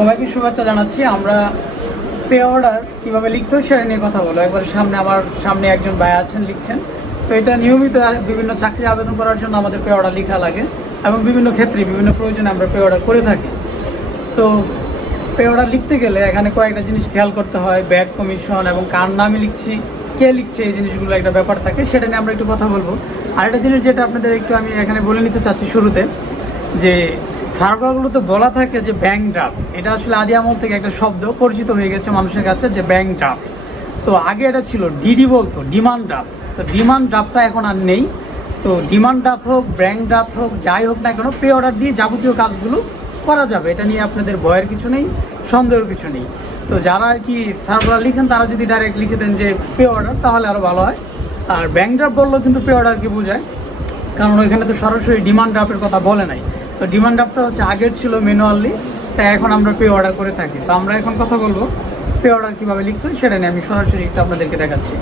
সবাইকে শুভেচ্ছা জানাচ্ছি। আমরা পে অর্ডার কীভাবে লিখতে হয় সেটা নিয়ে কথা বলব। একবার সামনে আমার সামনে একজন ভাই আছেন লিখছেন। তো এটা নিয়মিত বিভিন্ন চাকরি আবেদন করার জন্য আমাদের পে অর্ডার লেখা লাগে এবং বিভিন্ন ক্ষেত্রে বিভিন্ন প্রয়োজনে আমরা পে অর্ডার করে থাকি। তো পে অর্ডার লিখতে গেলে এখানে কয়েকটা জিনিস খেয়াল করতে হয়। ব্যাড কমিশন এবং কার নামে লিখছি, কে লিখছে, এই জিনিসগুলো একটা ব্যাপার থাকে, সেটা নিয়ে আমরা একটু কথা বলব। আর একটা জিনিস যেটা আপনাদের একটু আমি এখানে বলে নিতে চাচ্ছি শুরুতে, যে সার্ভারগুলোতে বলা থাকে যে ব্যাংক ড্রাফট এটা আসলে আদি আমল থেকে একটা শব্দ পরিচিত হয়ে গেছে মানুষের কাছে যে ব্যাংক ড্রাফট তো আগে এটা ছিল ডিডি বলতো, ডিমান্ড ড্রাফট তো ডিমান্ড ড্রাফটটা এখন আর নেই। তো ডিমান্ড ড্রাফট হোক ব্যাংক ড্রাফট হোক, যাই হোক না কেন পে অর্ডার দিয়ে যাবতীয় কাজগুলো করা যাবে। এটা নিয়ে আপনাদের ভয়ের কিছু নেই, সন্দেহের কিছু নেই। তো যারা আর কি সার্ভার লিখেন, তারা যদি ডাইরেক্ট লিখে দেন যে পে অর্ডার তাহলে আরও ভালো হয়। আর ব্যাংক ড্রাফট বললেও কিন্তু পে অর্ডার কি বোঝায়। কারণ ওইখানে তো সরাসরি ডিমান্ড ড্রাফটের কথা বলে নাই। তো ডিমান্ড ড্রাফটটা হচ্ছে আগের ছিল ম্যানুয়ালি তাই এখন আমরা পে অর্ডার করে থাকি। তো আমরা এখন কথা বলব পে অর্ডার কীভাবে লিখতে হয় সেটা নিয়ে আমি সরাসরি একটু আপনাদেরকে দেখাচ্ছি।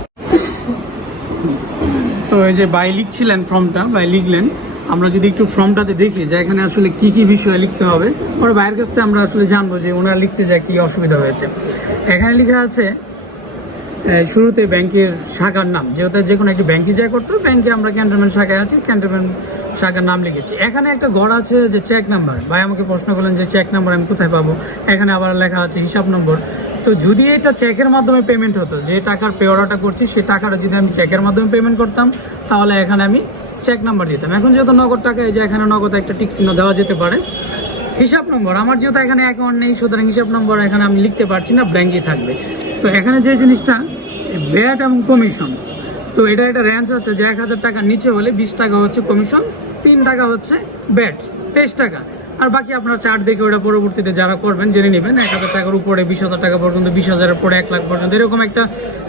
তো এই যে বাই লিখছিলেন ফর্মটা বাই লিখলেন, আমরা যদি একটু ফর্মটাতে দেখি যে এখানে আসলে কি কি বিষয় লিখতে হবে, পরে বাইরের কাছ থেকে আমরা আসলে জানব যে ওনারা লিখতে যায় কি অসুবিধা হয়েছে। এখানে লেখা আছে শুরুতে ব্যাংকের শাখার নাম, যেহেতু যে কোনো একটি ব্যাংকে যা করতো ব্যাংকে আমরা ক্যান্টনমেন্ট শাখায় আছি, ক্যান্টনমেন্ট শাখার নাম লিখেছি। এখানে একটা ঘর আছে যে চেক নাম্বার ভাই আমাকে প্রশ্ন করলেন যে চেক নাম্বার আমি কোথায় পাবো? এখানে আবার লেখা আছে হিসাব নম্বর। তো যদি এটা চেকের মাধ্যমে পেমেন্ট হতো, যে টাকার পে অর্ডারটা করছি সেই টাকাটা যদি আমি চেকের মাধ্যমে পেমেন্ট করতাম, তাহলে এখানে আমি চেক নাম্বার দিতাম। এখন যেহেতু নগদ টাকা, এই যে এখানে নগদ একটা টিক চিহ্ন দেওয়া যেতে পারে। হিসাব নম্বর, আমার যেহেতু এখানে অ্যাকাউন্ট নেই, সুতরাং হিসাব নম্বর এখানে আমি লিখতে পারছি না ব্যাংকে থাকবে। তো এখানে যে জিনিসটা ব্যাট এবং কমিশন তো এটা একটা রেঞ্জ আছে যে এক হাজার টাকার নিচে হলে বিশ টাকা হচ্ছে কমিশন তিন টাকা হচ্ছে ব্যাট তেইশ টাকা। আর বাকি আপনার চার্ট দেখে ওটা পরবর্তীতে যারা করবেন, জেনে নেবেন, এক হাজার টাকার উপরে বিশ হাজার টাকা পর্যন্ত, বিশ হাজারের পরে এক লাখ পর্যন্ত, এরকম একটা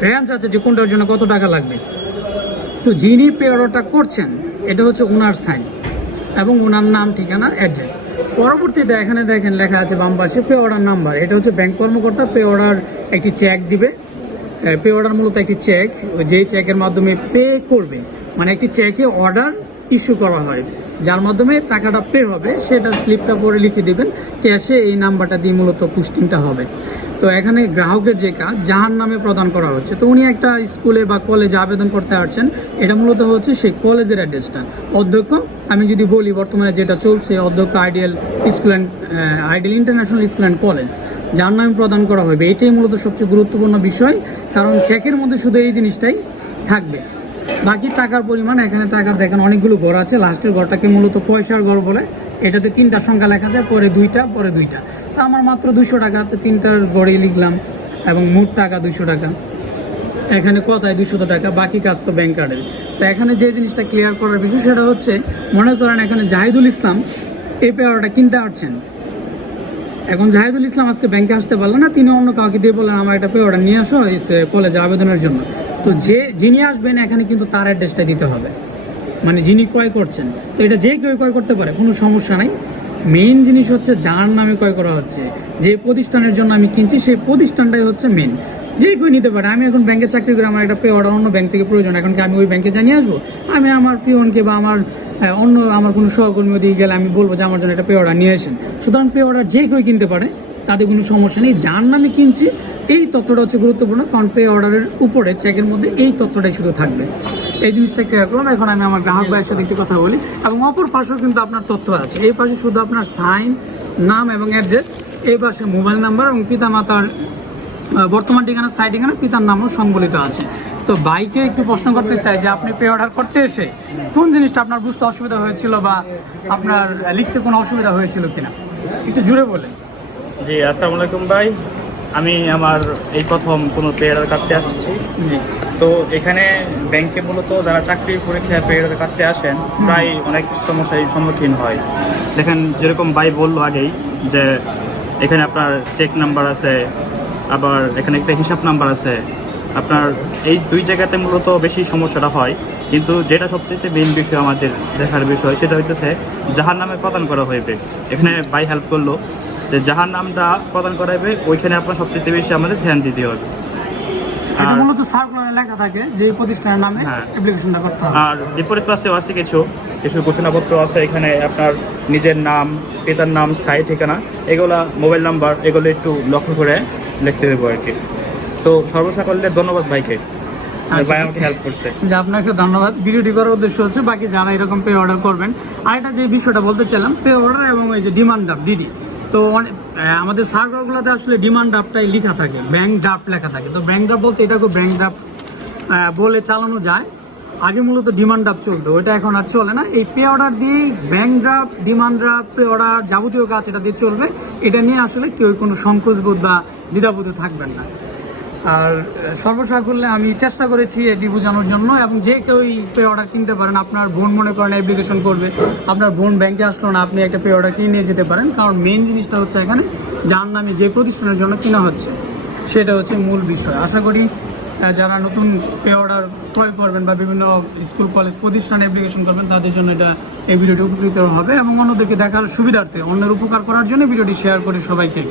রেঞ্জ আছে যে কোনটার জন্য কত টাকা লাগবে। তো যিনি পে অর্ডারটা করছেন, এটা হচ্ছে ওনার সাইন এবং ওনার নাম, ঠিকানা অ্যাড্রেস পরবর্তীতে এখানে দেখেন লেখা আছে বাম পাশে পে অর্ডার নাম্বার এটা হচ্ছে ব্যাংক কর্মকর্তা পে অর্ডার একটি চেক দিবে। পে অর্ডার মূলত একটি চেক যেই চেকের মাধ্যমে পে করবে। মানে একটি চেকে অর্ডার ইস্যু করা হয়, যার মাধ্যমে টাকাটা পে হবে সেটা স্লিপটা পরে লিখে দেবেন ক্যাশে এই নাম্বারটা দিয়ে মূলত পুস্টিংটা হবে। তো এখানে গ্রাহকের যে কাজ যাহার নামে প্রদান করা হচ্ছে। তো উনি একটা স্কুলে বা কলেজে আবেদন করতে আসছেন, এটা মূলত হচ্ছে সেই কলেজের অ্যাড্রেসটা অধ্যক্ষ, আমি যদি বলি, বর্তমানে যেটা চলছে, অধ্যক্ষ ideal school and ideal international school and college. যার নামে প্রদান করা হবে। এটাই মূলত সবচেয়ে গুরুত্বপূর্ণ বিষয়, কারণ চেকের মধ্যে শুধু এই জিনিসটাই থাকবে। বাকি টাকার পরিমাণ, এখানে টাকার দেখেন অনেকগুলো ঘর আছে লাস্টের ঘরটাকে মূলত পয়সার ঘর বলে। এটাতে তিনটা সংখ্যা লেখা যায় পরে দুইটা পরে দুইটা। তো আমার মাত্র দুশো টাকা, তো তিনটার ঘরে লিখলাম, এবং মোট টাকা দুশো টাকা। এখানে কথায় দুশো টাকা, বাকি কাজ তো ব্যাংক কার্ডের তো এখানে যে জিনিসটা ক্লিয়ার করার বিষয়, সেটা হচ্ছে, মনে করেন এখানে জাহিদুল ইসলাম এই পেয়ারটা কিনতে পারছেন এখন জাহিদুল ইসলাম আজকে ব্যাংকে আসতে পারল না, তিনি অন্য কাউকে দিয়ে বললেন, আমার একটা পে অর্ডার নিয়ে আসো কলেজে আবেদনের জন্য। তো যে, যিনি আসবেন এখানে কিন্তু তার অ্যাড্রেসটা দিতে হবে। মানে যিনি ক্রয় করছেন। তো এটা যে কেউ ক্রয় করতে পারে, কোনো সমস্যা নাই। মেইন জিনিস হচ্ছে যার নামে ক্রয় করা হচ্ছে, যে প্রতিষ্ঠানের জন্য আমি কিনছি, সেই প্রতিষ্ঠানটাই হচ্ছে মেন যে কেউ নিতে পারে, আমি এখন ব্যাংকে চাকরি করে আমার একটা পে অর্ডার অন্য ব্যাংক থেকে প্রয়োজন, এখন কি আমি ওই ব্যাংকে জানিয়ে আসব? আমি আমার পিওনকে বা আমার অন্য আমার কোনো সহকর্মী ওদিকে গেলে আমি বলব যে আমার জন্য একটা পে অর্ডার নিয়ে আসেন। সুতরাং পে অর্ডার যে কেউ কিনতে পারে, তাতে কোনো সমস্যা নেই। যার নামে কিনছি, এই তথ্যটা হচ্ছে গুরুত্বপূর্ণ, কারণ পে অর্ডারের উপরে চেকের মধ্যে এই তথ্যটাই শুধু থাকবে। এই জিনিসটা ক্লিয়ার করুন এখন আমি আমার গ্রাহক ভাইয়ের সাথে একটু কথা বলি। এবং অপর পাশেও কিন্তু আপনার তথ্য আছে। এই পাশে শুধু আপনার সাইন নাম এবং অ্যাড্রেস এই পাশে মোবাইল নাম্বার এবং পিতামাতার বর্তমান ঠিকানা স্থায়ী ঠিকানা, পিতার নামও সংবলিত আছে। তো বাইকে একটু প্রশ্ন করতে চাই যে আপনি পে অর্ডার করতে এসে কোন জিনিসটা আপনার বুঝতে অসুবিধা হয়েছিল বা আপনার লিখতে কোনো অসুবিধা হয়েছিল কিনা? একটু জুড়ে বলেন। জি আসসালামু আলাইকুম ভাই। আমি আমার এই প্রথম কোনো পেয়ার কাটতে আসছি। জি। তো এখানে ব্যাংকে মূলত যারা চাকরি পরীক্ষা পেয়ার কাটতে আসেন প্রায় অনেক সমস্যার সম্মুখীন হয়। দেখেন যেরকম ভাই বলল আগেই যে এখানে আপনার চেক নাম্বার আছে আবার এখানে একটা হিসাব নাম্বার আছে আপনার এই দুই জায়গাতে মূলত বেশি সমস্যাটা হয়। কিন্তু যেটা সবচেয়ে মেইন বিষয় আমাদের দেখার বিষয় সেটা হইতেছে যাহার নামে প্রদান করা হইবে। এখানে ভাই হেল্প করল যে যাহার নামটা প্রদান করা হবে ওইখানে আপনার সবচেয়ে বেশি আমাদের ধ্যান দিতে হবে। এটা মূলত সার্কুলারে লেখা থাকে যে প্রতিষ্ঠানের নামে হ্যাঁ। অ্যাপ্লিকেশনটা করতে হবে। আর বিপরীত পাশেও আছে কিছু কিছু ঘোষণাপত্র আছে। এখানে আপনার নিজের নাম পিতার নাম স্থায়ী ঠিকানা এগুলা মোবাইল নাম্বার এগুলো একটু লক্ষ্য করে লিখতে দেবো আর কি। তো সর্বসাকল্যে ধন্যবাদ ভাইকে। আচ্ছা। ভাই আমাকে হেল্প করছে। যে আপনাকে ধন্যবাদ। ভিডিওটি করার উদ্দেশ্য হচ্ছে বাকি যারা এরকম পে অর্ডার করবেন আর একটা যে বিষয়টা বলতে চাইলাম পে অর্ডার এবং এই যে ডিমান্ড ড্রাফট ডিডি তো আমাদের সার্ভারগুলোতে আসলে ডিমান্ড ড্রাফটটাই লেখা থাকে ব্যাংক ড্রাফট লেখা থাকে। তো ব্যাংক ড্রাফট বলতে এটাকে ব্যাংক ড্রাফট বলে চালানো যায়। আগে মূলত ডিমান্ড ড্রাফট চলতো ওটা এখন আর চলে না। এই পে অর্ডার দিয়ে bank draft demand draft pay order যাবতীয় কাজ এটা দিয়ে চলবে। এটা নিয়ে আসলে কেউ কোনো সংকোচবোধ বা দ্বিধাবোধে থাকবেন না। আর সর্বসাকুল্যে আমি চেষ্টা করেছি এটি বোঝানোর জন্য এবং যে কেউ পে অর্ডার কিনতে পারেন, আপনার বোন মনে করেন অ্যাপ্লিকেশন করবে, আপনার বোন ব্যাংকে আসলো না, আপনি একটা পে অর্ডার কিনে নিয়ে যেতে পারেন। কারণ মেন জিনিসটা হচ্ছে এখানে যার নামে যে প্রতিষ্ঠানের জন্য কেনা হচ্ছে, সেটা হচ্ছে মূল বিষয়। আশা করি যারা নতুন পে অর্ডার ক্রয় করবেন বা বিভিন্ন স্কুল, কলেজ প্রতিষ্ঠানে অ্যাপ্লিকেশন করবেন, তাদের জন্য এটা এই ভিডিওটি উপকৃত হবে এবং অন্যদেরকে দেখার সুবিধার্থে, অন্যের উপকার করার জন্য ভিডিওটি শেয়ার করে সবাইকে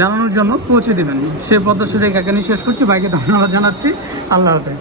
জানানোর জন্য পৌঁছে দেবেন। সে প্রত্যাশা রেখে এখানে শেষ করছি। বাইকে ধন্যবাদ জানাচ্ছি। আল্লাহ হাফেজ।